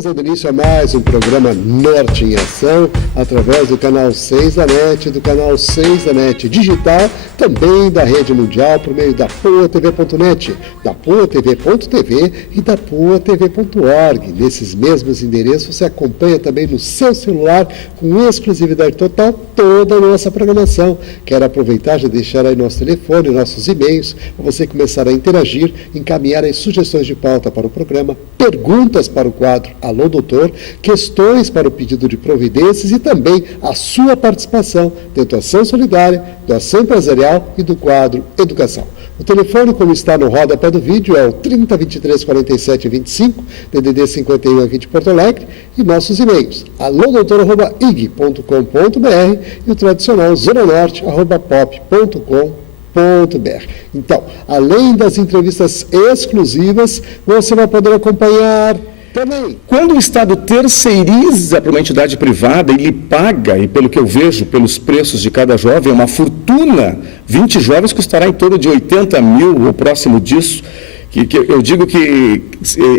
Estamos dando início a mais um programa Norte em Ação, através do canal 6 da NET, do canal 6 da NET Digital, também da Rede Mundial, por meio da PoaTV.net, da PoaTV.tv e da PoaTV.org. Nesses mesmos endereços você acompanha também no seu celular, com exclusividade total, toda a nossa programação. Quero aproveitar e deixar aí nosso telefone, nossos e-mails, para você começar a interagir, encaminhar aí sugestões de pauta para o programa, perguntas para o quadro Alô Doutor, questões para o pedido de providências e também a sua participação dentro da ação solidária, da ação empresarial e do quadro Educação. O telefone, como está no rodapé do vídeo, é o 30 23 47 25, DDD 51 aqui de Porto Alegre, e nossos e-mails, alodoutor@ig.com.br e o tradicional zonanorte@pop.com.br. Então, além das entrevistas exclusivas, você vai poder acompanhar também. Quando o Estado terceiriza para uma entidade privada e lhe paga, e pelo que eu vejo, pelos preços de cada jovem, uma fortuna, 20 jovens custará em torno de 80 mil ou próximo disso, que eu digo que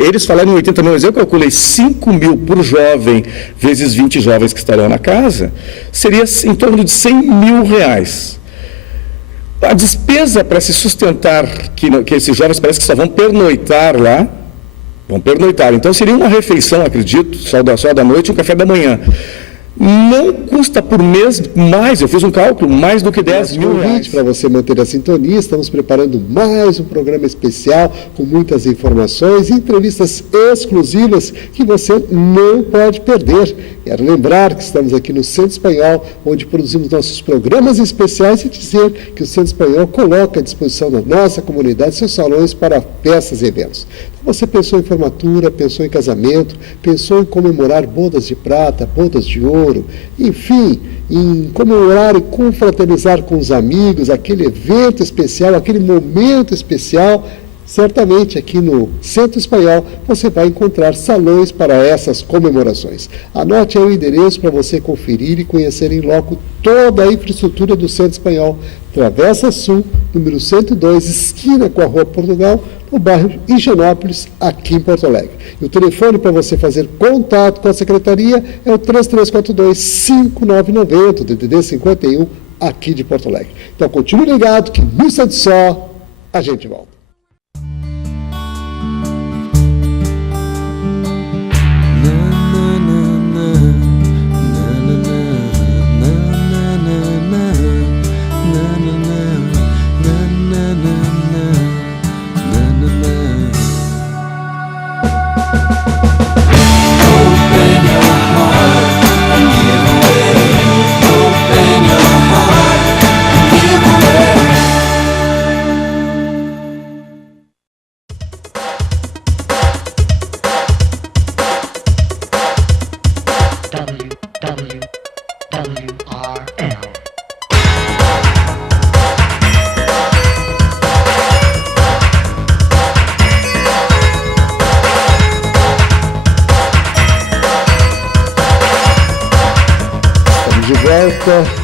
eles falaram em 80 mil, mas eu calculei 5 mil por jovem, vezes 20 jovens que estarão na casa, seria em torno de 100 mil reais. A despesa para se sustentar, que esses jovens parece que só vão pernoitar lá, então seria uma refeição, acredito, só da noite e um café da manhã. Não custa por mês mais, eu fiz um cálculo, mais do que 10 mil reais. Para você manter a sintonia, estamos preparando mais um programa especial com muitas informações e entrevistas exclusivas que você não pode perder. Quero lembrar que estamos aqui no Centro Espanhol, onde produzimos nossos programas especiais, e dizer que o Centro Espanhol coloca à disposição da nossa comunidade seus salões para festas e eventos. Então, você pensou em formatura, pensou em casamento, pensou em comemorar bodas de prata, bodas de ouro, enfim, em comemorar e confraternizar com os amigos, aquele evento especial, aquele momento especial. Certamente aqui no Centro Espanhol você vai encontrar salões para essas comemorações. Anote aí o endereço para você conferir e conhecer em loco toda a infraestrutura do Centro Espanhol. Travessa Sul, número 102, esquina com a Rua Portugal, no bairro Higienópolis, aqui em Porto Alegre. E o telefone para você fazer contato com a secretaria é o 3342-5990, DDD 51, aqui de Porto Alegre. Então continue ligado que no instante só a gente volta.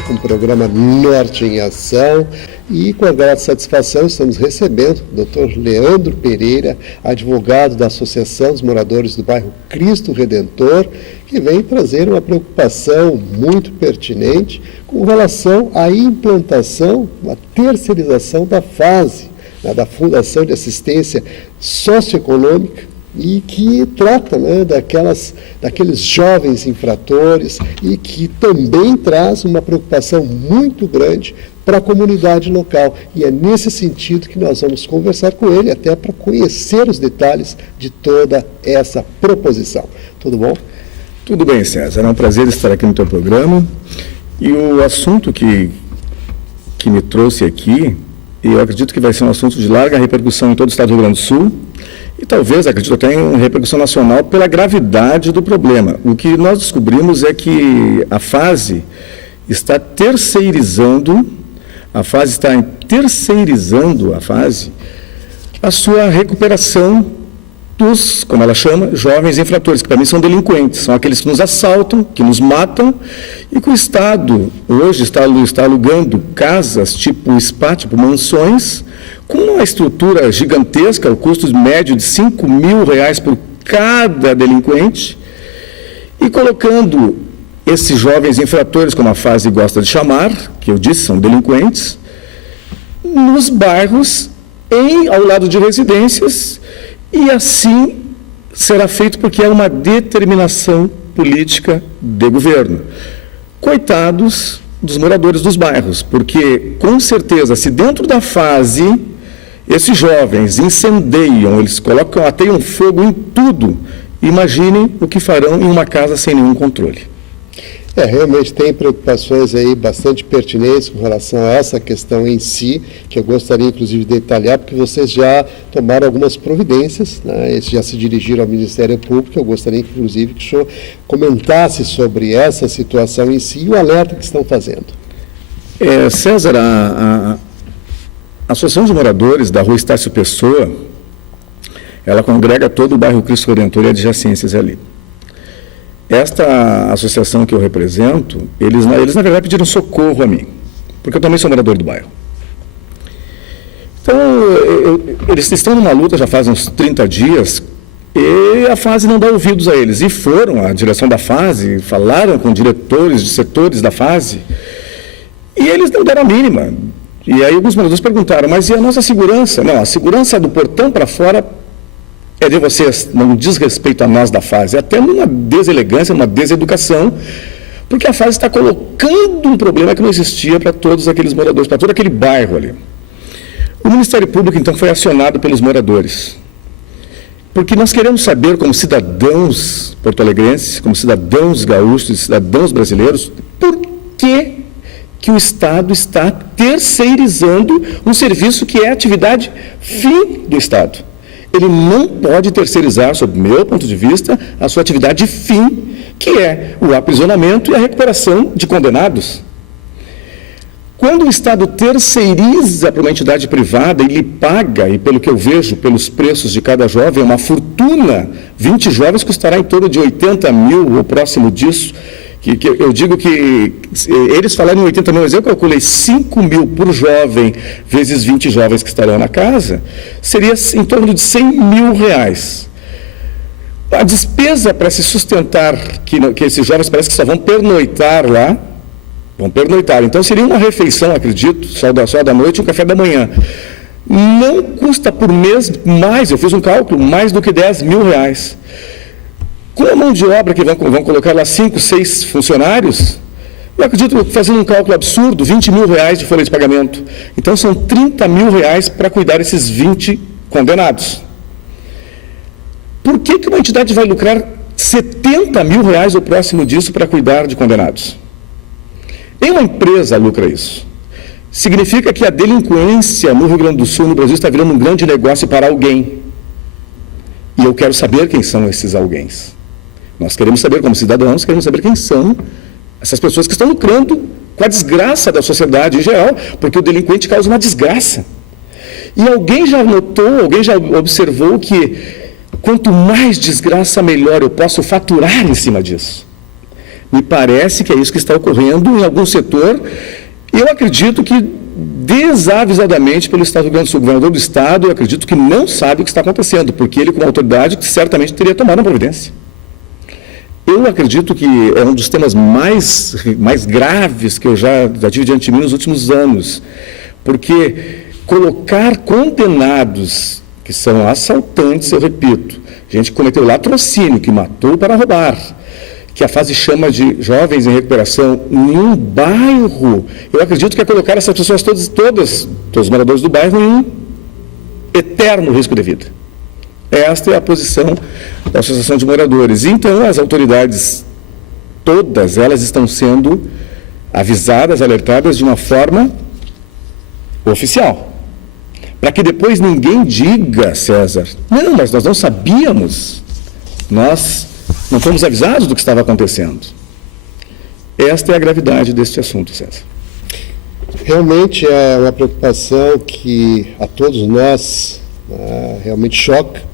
Com o programa Norte em Ação, e com a grata satisfação estamos recebendo o Dr. Leandro Pereira, advogado da Associação dos Moradores do Bairro Cristo Redentor, que vem trazer uma preocupação muito pertinente com relação à implantação, a terceirização da FASE, da Fundação de Assistência Socioeconômica, e que trata daqueles jovens infratores, e que também traz uma preocupação muito grande para a comunidade local. E é nesse sentido que nós vamos conversar com ele, até para conhecer os detalhes de toda essa proposição. Tudo bom? Tudo bem, César. É um prazer estar aqui no teu programa. E o assunto que me trouxe aqui, eu acredito que vai ser um assunto de larga repercussão em todo o estado do Rio Grande do Sul, e talvez, acredito, até em repercussão nacional pela gravidade do problema. O que nós descobrimos é que a FASE está terceirizando a sua recuperação dos, como ela chama, jovens infratores, que para mim são delinquentes, são aqueles que nos assaltam, que nos matam, e que o Estado hoje está alugando casas tipo spa, tipo mansões, com uma estrutura gigantesca, o custo médio de R$5.000 por cada delinquente, e colocando esses jovens infratores, como a fase gosta de chamar, que eu disse, são delinquentes, nos bairros, ao lado de residências, e assim será feito porque é uma determinação política de governo. Coitados dos moradores dos bairros, porque, com certeza, se dentro da fase esses jovens incendeiam, eles ateiam fogo em tudo, imaginem o que farão em uma casa sem nenhum controle. Realmente tem preocupações aí bastante pertinentes com relação a essa questão em si, que eu gostaria inclusive de detalhar, porque vocês já tomaram algumas providências, né, já se dirigiram ao Ministério Público. Eu gostaria inclusive que o senhor comentasse sobre essa situação em si e o alerta que estão fazendo. César, a Associação de Moradores da Rua Estácio Pessoa, ela congrega todo o bairro Cristo Redentor e adjacências ali. Esta associação que eu represento, eles na verdade pediram socorro a mim, porque eu também sou morador do bairro. Então, eles estão numa luta já faz uns 30 dias e a fase não dá ouvidos a eles. E foram à direção da fase, falaram com diretores de setores da fase e eles não deram a mínima. E aí alguns moradores perguntaram, mas e a nossa segurança? Não, a segurança do portão para fora é de vocês, não diz respeito a nós da fase, é até numa deselegância, numa deseducação, porque a fase está colocando um problema que não existia para todos aqueles moradores, para todo aquele bairro ali. O Ministério Público, então, foi acionado pelos moradores, porque nós queremos saber, como cidadãos porto-alegrenses, como cidadãos gaúchos, cidadãos brasileiros, por que o Estado está terceirizando um serviço que é a atividade fim do Estado. Ele não pode terceirizar, sob o meu ponto de vista, a sua atividade fim, que é o aprisionamento e a recuperação de condenados. Quando o Estado terceiriza para uma entidade privada e lhe paga, e pelo que eu vejo, pelos preços de cada jovem, uma fortuna, 20 jovens custará em torno de 80 mil, ou próximo disso, que eu digo que eles falaram em 80 mil, mas eu calculei 5 mil por jovem, vezes 20 jovens que estarão na casa, seria em torno de 100 mil reais. A despesa para se sustentar, que esses jovens parece que só vão pernoitar lá, então seria uma refeição, acredito, só da noite e um café da manhã. Não custa por mês mais, eu fiz um cálculo, mais do que 10 mil reais. Com a mão de obra que vão colocar lá 5, 6 funcionários, eu acredito, fazendo um cálculo absurdo, 20 mil reais de folha de pagamento. Então, são 30 mil reais para cuidar desses 20 condenados. Por que uma entidade vai lucrar 70 mil reais ou próximo disso para cuidar de condenados? Nenhuma empresa lucra isso. Significa que a delinquência no Rio Grande do Sul, no Brasil, está virando um grande negócio para alguém. E eu quero saber quem são esses alguém. Nós queremos saber, como cidadãos, queremos saber quem são essas pessoas que estão lucrando com a desgraça da sociedade em geral, porque o delinquente causa uma desgraça. E alguém já notou, alguém já observou que quanto mais desgraça, melhor eu posso faturar em cima disso. Me parece que é isso que está ocorrendo em algum setor. Eu acredito que, desavisadamente, pelo Estado do Rio Grande do Sul, o governador do Estado, eu acredito que não sabe o que está acontecendo, porque ele, como autoridade, certamente teria tomado uma providência. Eu acredito que é um dos temas mais graves que eu já tive diante de mim nos últimos anos, porque colocar condenados, que são assaltantes, eu repito, gente que cometeu latrocínio, que matou para roubar, que a fase chama de jovens em recuperação, em um bairro, eu acredito que é colocar essas pessoas todos os moradores do bairro, em um eterno risco de vida. Esta é a posição da Associação de Moradores. Então, as autoridades, todas elas estão sendo avisadas, alertadas de uma forma oficial. Para que depois ninguém diga, César, não, mas nós não sabíamos, nós não fomos avisados do que estava acontecendo. Esta é a gravidade deste assunto, César. Realmente é uma preocupação que a todos nós realmente choca,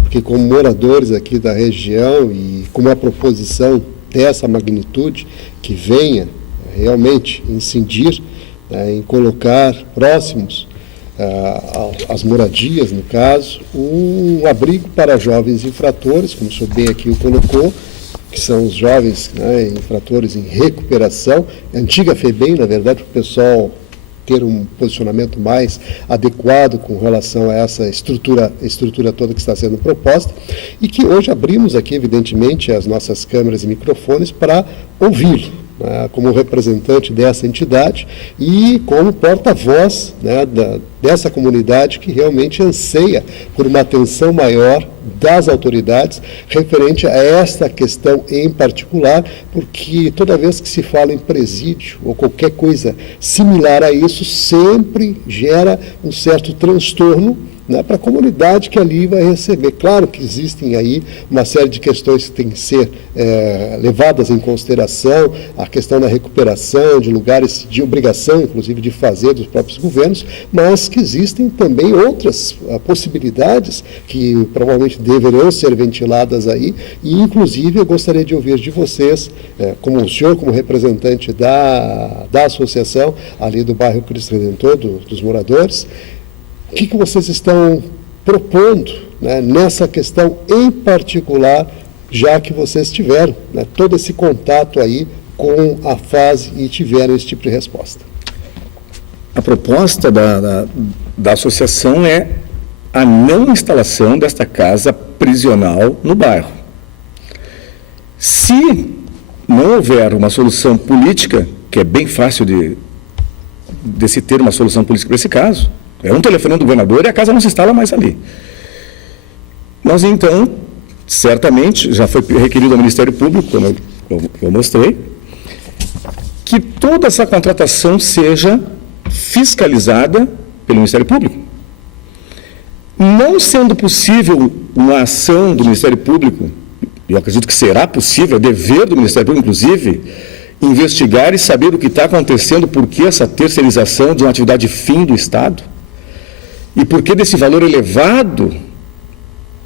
porque como moradores aqui da região e com uma proposição dessa magnitude que venha realmente incidir em colocar próximos às moradias, no caso, um abrigo para jovens infratores, como o senhor bem aqui o colocou, que são os jovens, né, infratores em recuperação, antiga FEBEM, na verdade, para o pessoal ter um posicionamento mais adequado com relação a essa estrutura toda que está sendo proposta, e que hoje abrimos aqui, evidentemente, as nossas câmeras e microfones para ouvi-lo, né, como representante dessa entidade e como porta-voz, né, dessa comunidade que realmente anseia por uma atenção maior das autoridades referente a esta questão em particular, porque toda vez que se fala em presídio ou qualquer coisa similar a isso, sempre gera um certo transtorno, né, para a comunidade que ali vai receber. Claro que existem aí uma série de questões que têm que ser levadas em consideração, a questão da recuperação, de lugares de obrigação, inclusive, de fazer dos próprios governos, mas que existem também outras possibilidades que provavelmente deverão ser ventiladas aí, e inclusive eu gostaria de ouvir de vocês, como o senhor, como representante da associação ali do bairro Cristo Redentor, dos moradores, o que vocês estão propondo, né, nessa questão em particular, já que vocês tiveram, né, todo esse contato aí com a fase e tiveram esse tipo de resposta? A proposta da associação é a não instalação desta casa prisional no bairro. Se não houver uma solução política, que é bem fácil de se ter uma solução política para esse caso, é um telefone do governador e a casa não se instala mais ali. Nós, então, certamente, já foi requerido ao Ministério Público, como eu mostrei, que toda essa contratação seja fiscalizada pelo Ministério Público. Não sendo possível uma ação do Ministério Público, eu acredito que será possível, é dever do Ministério Público, inclusive, investigar e saber o que está acontecendo, por que essa terceirização de uma atividade fim do Estado, e por que desse valor elevado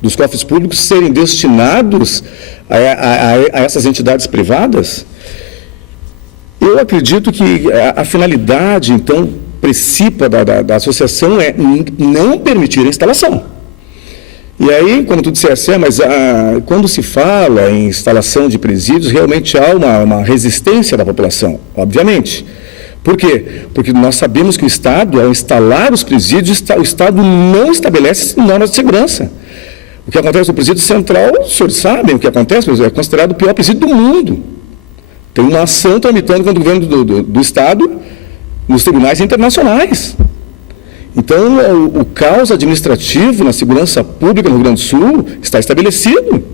dos cofres públicos serem destinados a essas entidades privadas. Eu acredito que a finalidade, então, principal da associação é não permitir a instalação. E aí, quando tu disseste, mas quando se fala em instalação de presídios, realmente há uma resistência da população, obviamente. Por quê? Porque nós sabemos que o Estado, ao instalar os presídios, o Estado não estabelece normas de segurança. O que acontece no presídio central, os senhores sabem o que acontece, é considerado o pior presídio do mundo. Tem uma ação tramitando contra o governo do Estado nos tribunais internacionais. Então, o caos administrativo na segurança pública no Rio Grande do Sul está estabelecido.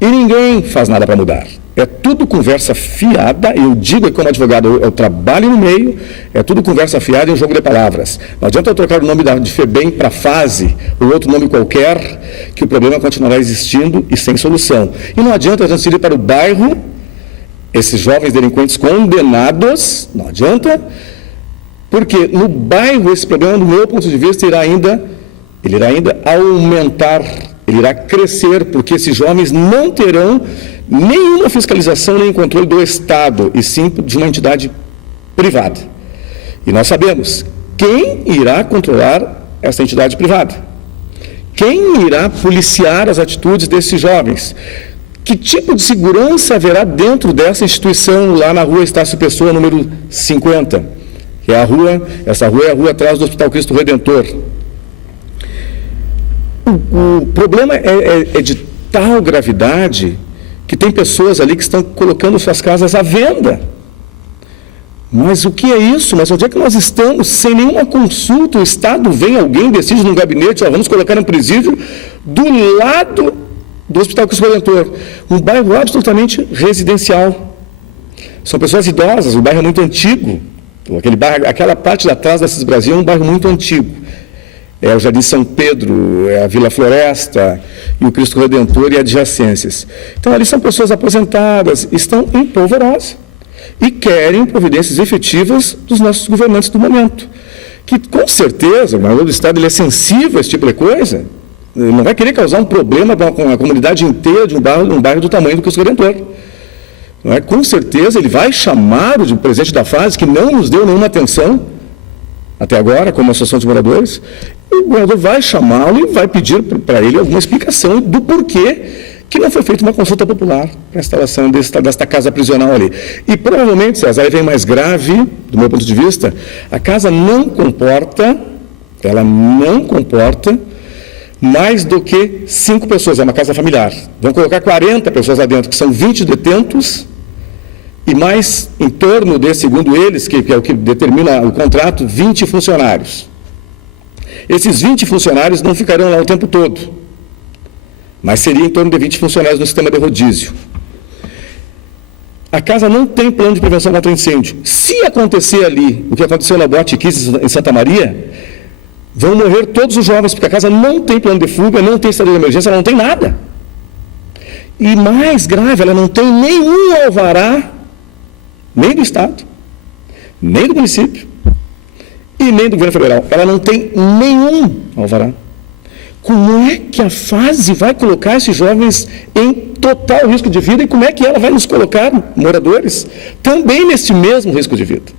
E ninguém faz nada para mudar. É tudo conversa fiada, eu digo como advogado, eu trabalho no meio, é tudo conversa fiada e um jogo de palavras. Não adianta eu trocar o nome de FEBEM para fase, ou outro nome qualquer, que o problema continuará existindo e sem solução. E não adianta transferir para o bairro esses jovens delinquentes condenados, não adianta, porque no bairro esse problema, do meu ponto de vista, ele irá ainda aumentar, ele irá crescer, porque esses jovens não terão nenhuma fiscalização nem controle do Estado, e sim de uma entidade privada. E nós sabemos quem irá controlar essa entidade privada, quem irá policiar as atitudes desses jovens, que tipo de segurança haverá dentro dessa instituição lá na rua Estácio Pessoa, número 50, que é essa rua é a rua atrás do Hospital Cristo Redentor. O problema é de tal gravidade que tem pessoas ali que estão colocando suas casas à venda. Mas o que é isso? Mas onde é que nós estamos? Sem nenhuma consulta, o Estado vem, alguém decide num gabinete, vamos colocar um presídio do lado do Hospital Cristo Redentor, um bairro absolutamente residencial. São pessoas idosas, o bairro é muito antigo. Aquela parte de atrás da Cis Brasil é um bairro muito antigo. É o Jardim São Pedro, é a Vila Floresta, e o Cristo Redentor e adjacências. Então, ali são pessoas aposentadas, estão em polvorosa e querem providências efetivas dos nossos governantes do momento. Que, com certeza, o governador do Estado ele é sensível a esse tipo de coisa, ele não vai querer causar um problema com a comunidade inteira de um bairro do tamanho do Cristo Redentor. Não é? Com certeza, ele vai chamar o presidente da fase, que não nos deu nenhuma atenção, até agora, como associação de moradores, o governador vai chamá-lo e vai pedir para ele alguma explicação do porquê que não foi feita uma consulta popular para a instalação desta casa prisional ali. E provavelmente, César, aí vem mais grave, do meu ponto de vista, a casa não comporta mais do que 5 pessoas, é uma casa familiar. Vão colocar 40 pessoas lá dentro, que são 20 detentos, e mais, em torno de, segundo eles, que é o que determina o contrato, 20 funcionários. Esses 20 funcionários não ficarão lá o tempo todo, mas seria em torno de 20 funcionários no sistema de rodízio. A casa não tem plano de prevenção contra incêndio. Se acontecer ali o que aconteceu na Boate Kiss em Santa Maria, vão morrer todos os jovens, porque a casa não tem plano de fuga, não tem estado de emergência, ela não tem nada. E mais grave, ela não tem nenhum alvará, nem do Estado, nem do município, e nem do governo federal. Ela não tem nenhum alvará. Como é que a fase vai colocar esses jovens em total risco de vida e como é que ela vai nos colocar, moradores, também nesse mesmo risco de vida?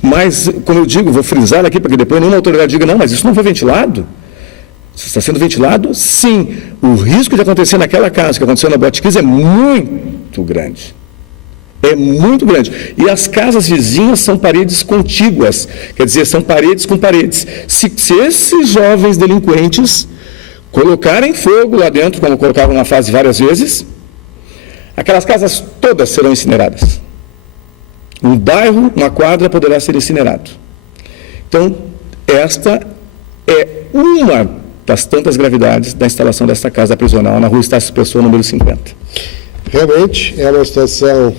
Mas, como eu digo, vou frisar aqui para que depois nenhuma autoridade diga, não, mas isso não foi ventilado. Está sendo ventilado? Sim. O risco de acontecer naquela casa que aconteceu na Boate Kiss é muito grande. É muito grande. E as casas vizinhas são paredes contíguas, quer dizer, são paredes com paredes. Se esses jovens delinquentes colocarem fogo lá dentro, como colocavam na fase várias vezes, aquelas casas todas serão incineradas. Um bairro, uma quadra poderá ser incinerado. Então, esta é uma das tantas gravidades da instalação desta casa prisional na rua Estácio Pessoa, número 50. Realmente é uma situação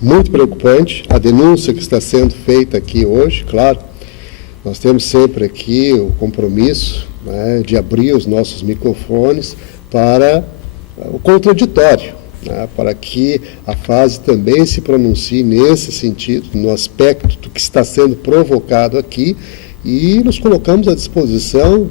muito preocupante, a denúncia que está sendo feita aqui hoje, claro, nós temos sempre aqui o compromisso, né, de abrir os nossos microfones para o contraditório, né, para que a fase também se pronuncie nesse sentido, no aspecto do que está sendo provocado aqui, e nos colocamos à disposição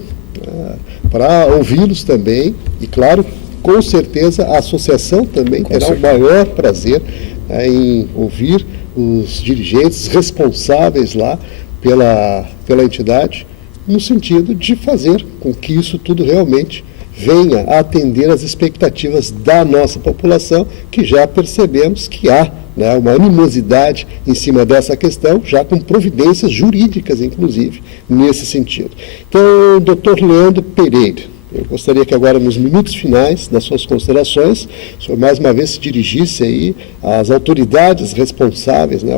para ouvi-los também, e claro, com certeza a associação também terá o maior prazer em ouvir os dirigentes responsáveis lá pela entidade, no sentido de fazer com que isso tudo realmente venha a atender às expectativas da nossa população, que já percebemos que há, né, uma animosidade em cima dessa questão, já com providências jurídicas, inclusive, nesse sentido. Então, doutor Leandro Pereira, eu gostaria que agora, nos minutos finais das suas considerações, o senhor mais uma vez se dirigisse aí às autoridades responsáveis, né,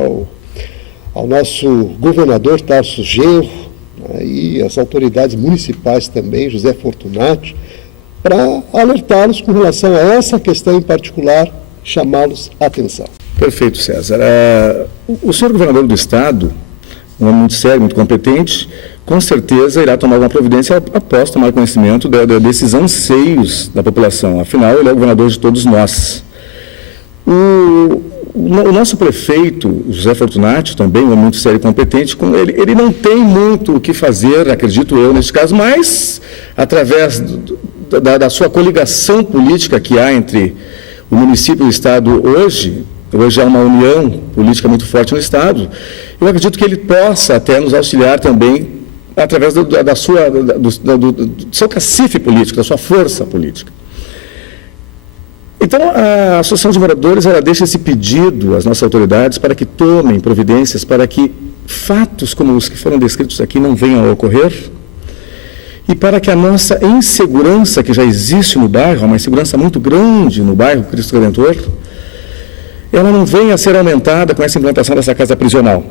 ao nosso governador Tarso Genro, né, e às autoridades municipais também, José Fortunati, para alertá-los com relação a essa questão em particular, chamá-los a atenção. Perfeito, César. O senhor governador do Estado, um homem muito sério, muito competente, com certeza irá tomar uma providência após tomar conhecimento desses anseios da população. Afinal, ele é o governador de todos nós. O nosso prefeito, José Fortunati, também um homem muito sério e competente, ele não tem muito o que fazer, acredito eu, neste caso, mas através da sua coligação política que há entre o município e o Estado hoje há uma união política muito forte no Estado, eu acredito que ele possa até nos auxiliar também através do seu cacife político, da sua força política. Então, a Associação de Moradores, ela deixa esse pedido às nossas autoridades para que tomem providências para que fatos como os que foram descritos aqui não venham a ocorrer e para que a nossa insegurança que já existe no bairro, uma insegurança muito grande no bairro Cristo Redentor, ela não venha a ser aumentada com essa implantação dessa casa prisional.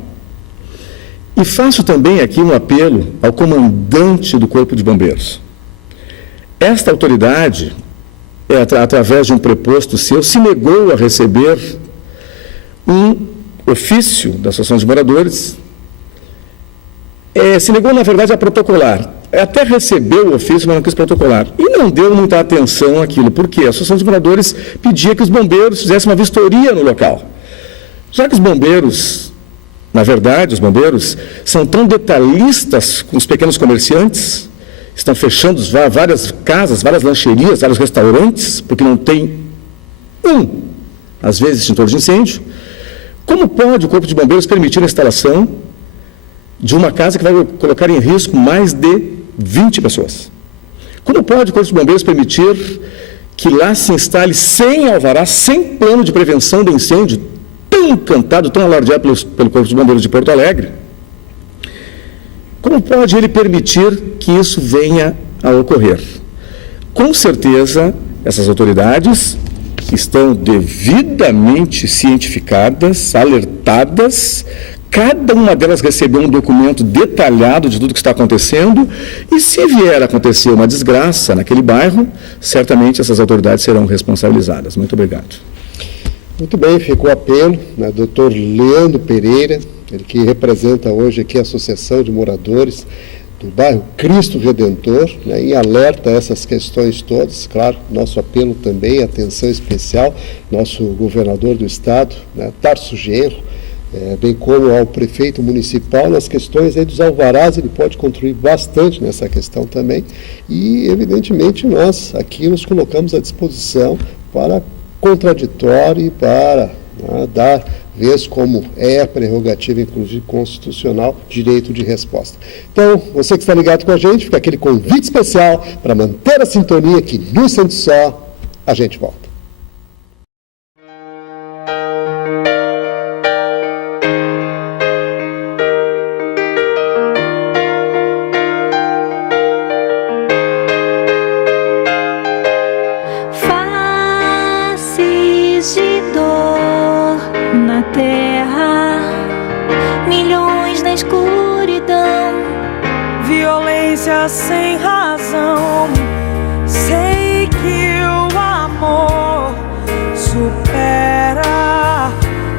E faço também aqui um apelo ao comandante do Corpo de Bombeiros. Esta autoridade, através de um preposto seu, se negou a receber um ofício da Associação de Moradores, se negou, na verdade, a protocolar. Até recebeu o ofício, mas não quis protocolar. E não deu muita atenção àquilo, porque a Associação de Moradores pedia que os bombeiros fizessem uma vistoria no local. Já que os bombeiros, na verdade, os bombeiros são tão detalhistas com os pequenos comerciantes, estão fechando várias casas, várias lancherias, vários restaurantes, porque não tem às vezes, extintor de incêndio. Como pode o Corpo de Bombeiros permitir a instalação de uma casa que vai colocar em risco mais de 20 pessoas? Como pode o Corpo de Bombeiros permitir que lá se instale sem alvará, sem plano de prevenção de incêndio, tão encantado, tão alardeado pelo Corpo de Bombeiros de Porto Alegre, como pode ele permitir que isso venha a ocorrer? Com certeza, essas autoridades estão devidamente cientificadas, alertadas, cada uma delas recebeu um documento detalhado de tudo que está acontecendo, e se vier a acontecer uma desgraça naquele bairro, certamente essas autoridades serão responsabilizadas. Muito obrigado. Muito bem, ficou o apelo, né, Dr. Leandro Pereira, ele que representa hoje aqui a Associação de Moradores do bairro Cristo Redentor, né, em alerta a essas questões todas. Claro, nosso apelo também, atenção especial, nosso governador do estado, né, Tarso Genro, bem como ao prefeito municipal, nas questões aí dos alvarás, ele pode contribuir bastante nessa questão também, e evidentemente nós aqui nos colocamos à disposição para contraditório e para, né, dar vez como é a prerrogativa, inclusive constitucional, direito de resposta. Então, você que está ligado com a gente, fica aquele convite especial para manter a sintonia, que no Instante Só a gente volta. Sem razão, sei que o amor supera.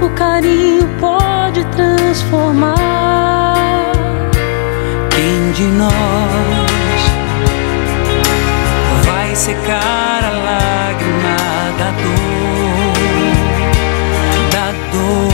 O carinho pode transformar. Quem de nós vai secar a lágrima da dor, da dor?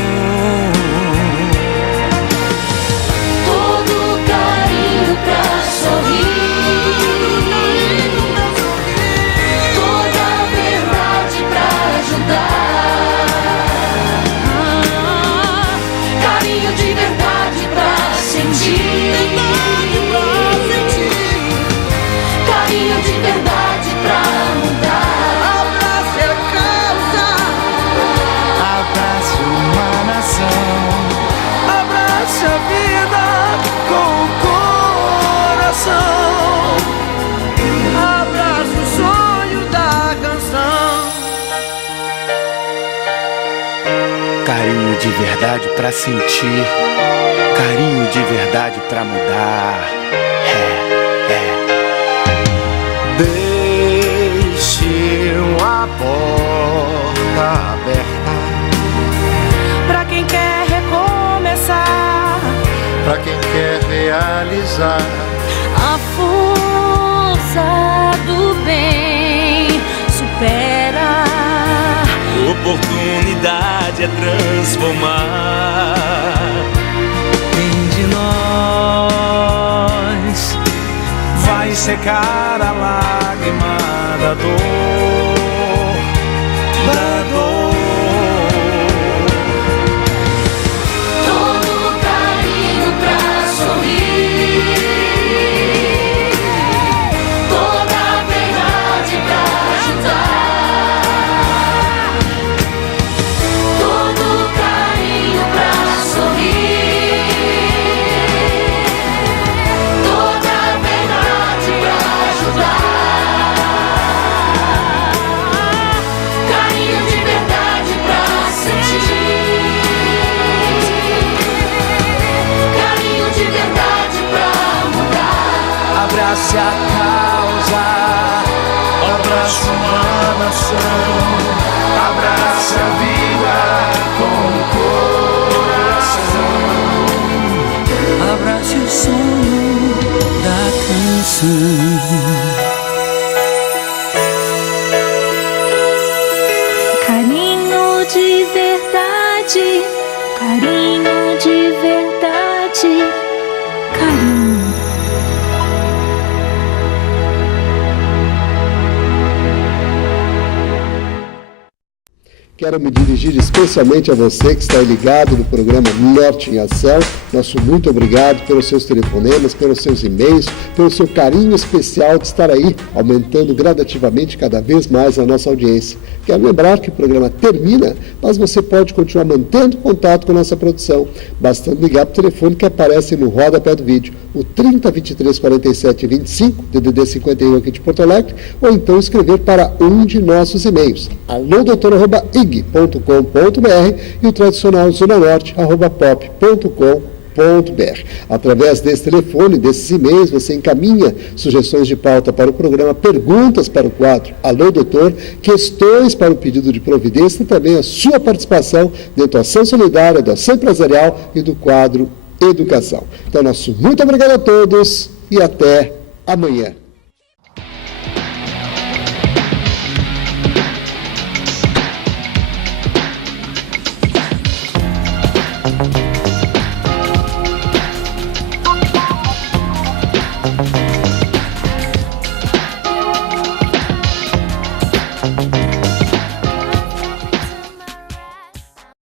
Carinho de verdade pra sentir, carinho de verdade pra mudar. Deixe a porta aberta pra quem quer recomeçar, pra quem quer realizar. A força do bem supera. Oportunidade é transformar. Quem de nós vai secar a lágrima da dor, da dor? todo carinho pra sorrir, toda a verdade pra ajudar. Abrace a causa, abrace uma nação, abrace a vida com o coração, Abrace o sonho da canção. Carinho de verdade, carinho de verdade, carinho. Quero me dirigir especialmente a você que está ligado no programa Norte em Ação. Nosso muito obrigado pelos seus telefonemas, pelos seus e-mails, pelo seu carinho especial de estar aí, aumentando gradativamente cada vez mais a nossa audiência. Quero lembrar que o programa termina, mas você pode continuar mantendo contato com a nossa produção, bastando ligar para o telefone que aparece no rodapé do vídeo, o 30 23 47 25, DDD 51 aqui de Porto Alegre, ou então escrever para um de nossos e-mails, alodoutor@ig.com.br e o tradicional zonanorte@pop.com.br. Através desse telefone, desses e-mails, você encaminha sugestões de pauta para o programa, perguntas para o quadro Alô Doutor, questões para o pedido de providência e também a sua participação dentro da ação solidária, da ação empresarial e do quadro Educação. Então, nosso muito obrigado a todos e até amanhã. Thank you.